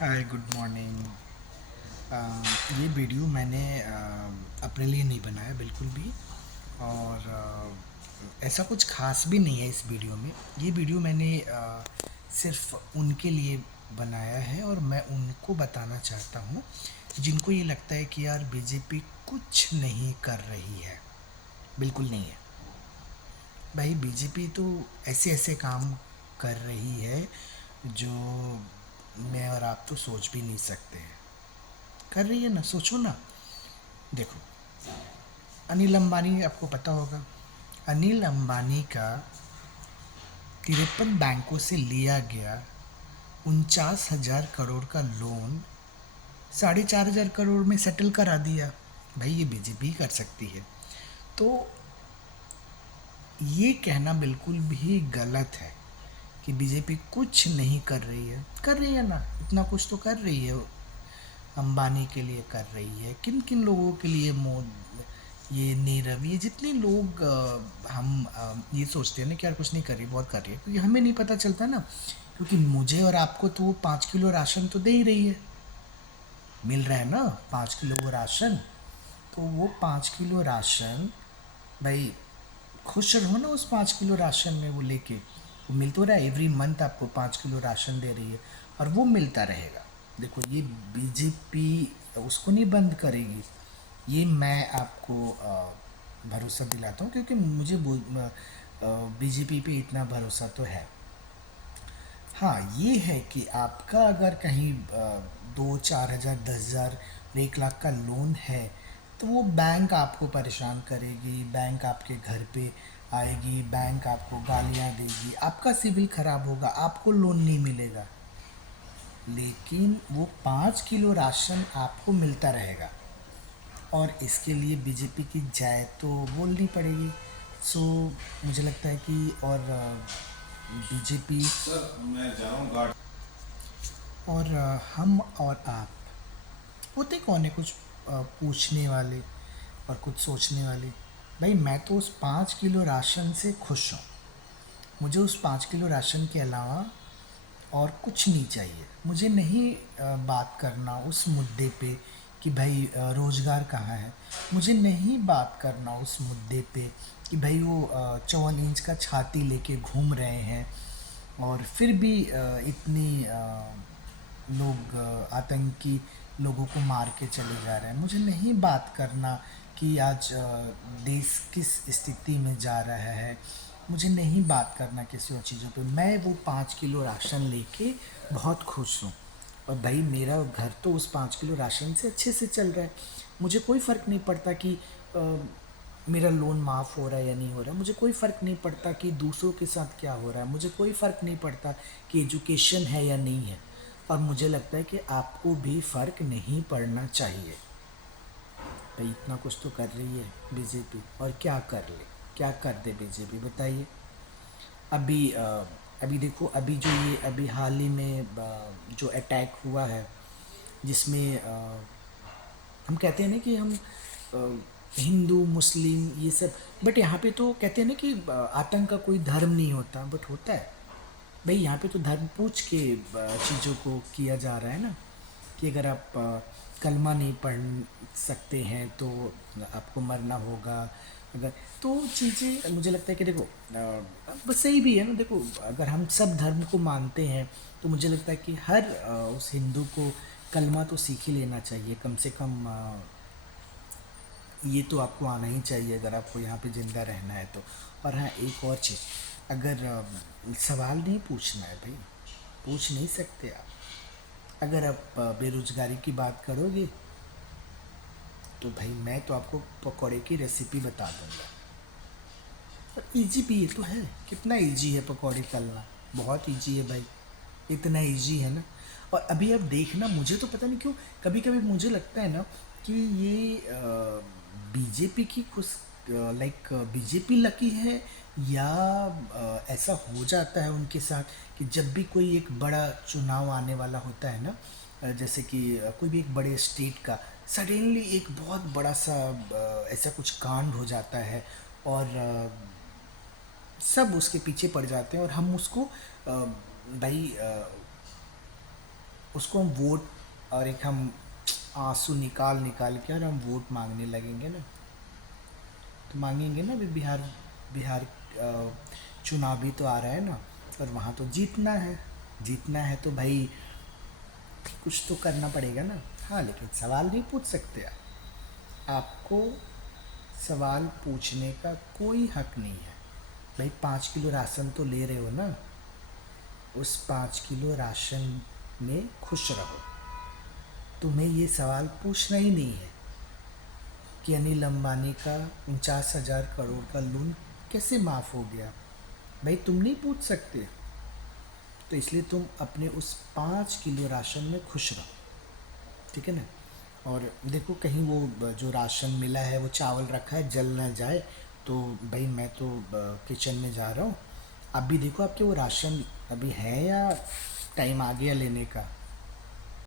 Hi good morning. ये video मैंने अपने लिए नहीं बनाया बिल्कुल भी। और ऐसा कुछ ख़ास भी नहीं है इस वीडियो में। ये वीडियो मैंने सिर्फ उनके लिए बनाया है और मैं उनको बताना चाहता हूँ जिनको ये लगता है कि यार बीजेपी कुछ नहीं कर रही है। बिल्कुल नहीं है भाई। बीजेपी तो ऐसे ऐसे काम कर रही है जो मैं और आप तो सोच भी नहीं सकते हैं। कर रही है ना, सोचो ना। देखो, अनिल अंबानी आपको पता होगा। अनिल अंबानी का 53 बैंकों से लिया गया 49,000 करोड़ का लोन 4,500 करोड़ में सेटल करा दिया। भाई ये बीजेपी कर सकती है। तो ये कहना बिल्कुल भी गलत है कि बीजेपी कुछ नहीं कर रही है। कर रही है ना, इतना कुछ तो कर रही है। अंबानी के लिए कर रही है, किन किन लोगों के लिए मोद ये नीरव, ये जितने लोग हम ये सोचते हैं ना कि यार कुछ नहीं कर रही, बहुत कर रही है, क्योंकि हमें नहीं पता चलता ना। क्योंकि मुझे और आपको तो वो 5 किलो राशन तो दे ही रही है, मिल रहा है ना 5 किलो वो राशन। तो वो 5 किलो राशन, भाई खुश रहो ना उस 5 किलो राशन में। वो लेके वो मिल तो रहा है, एवरी मंथ आपको 5 किलो राशन दे रही है और वो मिलता रहेगा। देखो ये बीजेपी उसको नहीं बंद करेगी, ये मैं आपको भरोसा दिलाता हूँ, क्योंकि मुझे बीजेपी पे इतना भरोसा तो है। हाँ ये है कि आपका अगर कहीं 2-4 हज़ार 10,000 1 लाख का लोन है तो वो बैंक आपको परेशान करेगी, बैंक आपके घर पे आएगी, बैंक आपको गालियाँ देगी, आपका सिविल खराब होगा, आपको लोन नहीं मिलेगा। लेकिन वो 5 किलो राशन आपको मिलता रहेगा और इसके लिए बीजेपी की जय तो बोलनी पड़ेगी। सो मुझे लगता है कि और बीजेपी सर मैं जा रहा हूँ गार्ड। और हम और आप होते कौन है कुछ पूछने वाले और कुछ सोचने वाले। भाई मैं तो उस 5 किलो राशन से खुश हूँ। मुझे उस 5 किलो राशन के अलावा और कुछ नहीं चाहिए। मुझे नहीं बात करना उस मुद्दे पे कि भाई रोज़गार कहाँ है। मुझे नहीं बात करना उस मुद्दे पे कि भाई वो 54 इंच का छाती लेके घूम रहे हैं और फिर भी इतनी लोग आतंकी लोगों को मार के चले जा रहे हैं। मुझे नहीं बात करना कि आज देश किस स्थिति में जा रहा है। मुझे नहीं बात करना किसी और चीज़ों पे। मैं वो 5 किलो राशन लेके बहुत खुश हूँ और भाई मेरा घर तो उस 5 किलो राशन से अच्छे से चल रहा है। मुझे कोई फ़र्क नहीं पड़ता कि मेरा लोन माफ़ हो रहा है या नहीं हो रहा है। मुझे कोई फ़र्क नहीं पड़ता कि दूसरों के साथ क्या हो रहा है। मुझे कोई फ़र्क नहीं पड़ता कि एजुकेशन है या नहीं है। और मुझे लगता है कि आपको भी फ़र्क नहीं पड़ना चाहिए। भाई इतना कुछ तो कर रही है बीजेपी, और क्या कर ले, क्या कर दे बीजेपी बताइए। अभी अभी देखो, अभी जो ये अभी हाल ही में जो अटैक हुआ है जिसमें हम कहते हैं ना कि हम हिंदू मुस्लिम ये सब, बट यहाँ पे तो कहते हैं ना कि आतंक का कोई धर्म नहीं होता, बट होता है। भाई यहाँ पे तो धर्म पूछ के चीज़ों को किया जा रहा है ना कि अगर आप कलमा नहीं पढ़ सकते हैं तो आपको मरना होगा। अगर तो चीज़ें मुझे लगता है कि देखो बस सही भी है ना। देखो अगर हम सब धर्म को मानते हैं तो मुझे लगता है कि हर उस हिंदू को कलमा तो सीख ही लेना चाहिए कम से कम। ये तो आपको आना ही चाहिए अगर आपको यहाँ पे ज़िंदा रहना है तो। और हाँ एक और चीज़, अगर सवाल नहीं पूछना है भाई, पूछ नहीं सकते आप। अगर आप बेरोज़गारी की बात करोगे तो भाई मैं तो आपको पकौड़े की रेसिपी बता दूंगा। और इजी भी ये तो है, कितना इजी है पकौड़े तलना, बहुत इजी है भाई, इतना इजी है ना। और अभी आप देखना, मुझे तो पता नहीं क्यों कभी कभी मुझे लगता है ना कि ये बीजेपी की कुछ लाइक बीजेपी लकी है या ऐसा हो जाता है उनके साथ कि जब भी कोई एक बड़ा चुनाव आने वाला होता है ना, जैसे कि कोई भी एक बड़े स्टेट का सडनली एक बहुत बड़ा सा ऐसा कुछ कांड हो जाता है और सब उसके पीछे पड़ जाते हैं और हम उसको भाई उसको हम वोट, और एक हम आंसू निकाल निकाल के और हम वोट मांगने लगेंगे ना, तो मांगेंगे ना। अभी बिहार बिहार चुनाव भी तो आ रहा है ना, और वहाँ तो जीतना है। जीतना है तो भाई कुछ तो करना पड़ेगा ना। हाँ, लेकिन सवाल नहीं पूछ सकते आप। आपको सवाल पूछने का कोई हक नहीं है। भाई 5 किलो राशन तो ले रहे हो ना, उस 5 किलो राशन में खुश रहो। तुम्हें ये सवाल पूछना ही नहीं है कि अनिल अंबानी का 49,000 करोड़ का लोन कैसे माफ़ हो गया। भाई तुम नहीं पूछ सकते, तो इसलिए तुम अपने उस 5 किलो राशन में खुश रहो, ठीक है ना। और देखो कहीं वो जो राशन मिला है वो चावल रखा है जल ना जाए, तो भाई मैं तो किचन में जा रहा हूँ। आप भी देखो आपके वो राशन अभी है या टाइम आ गया लेने का।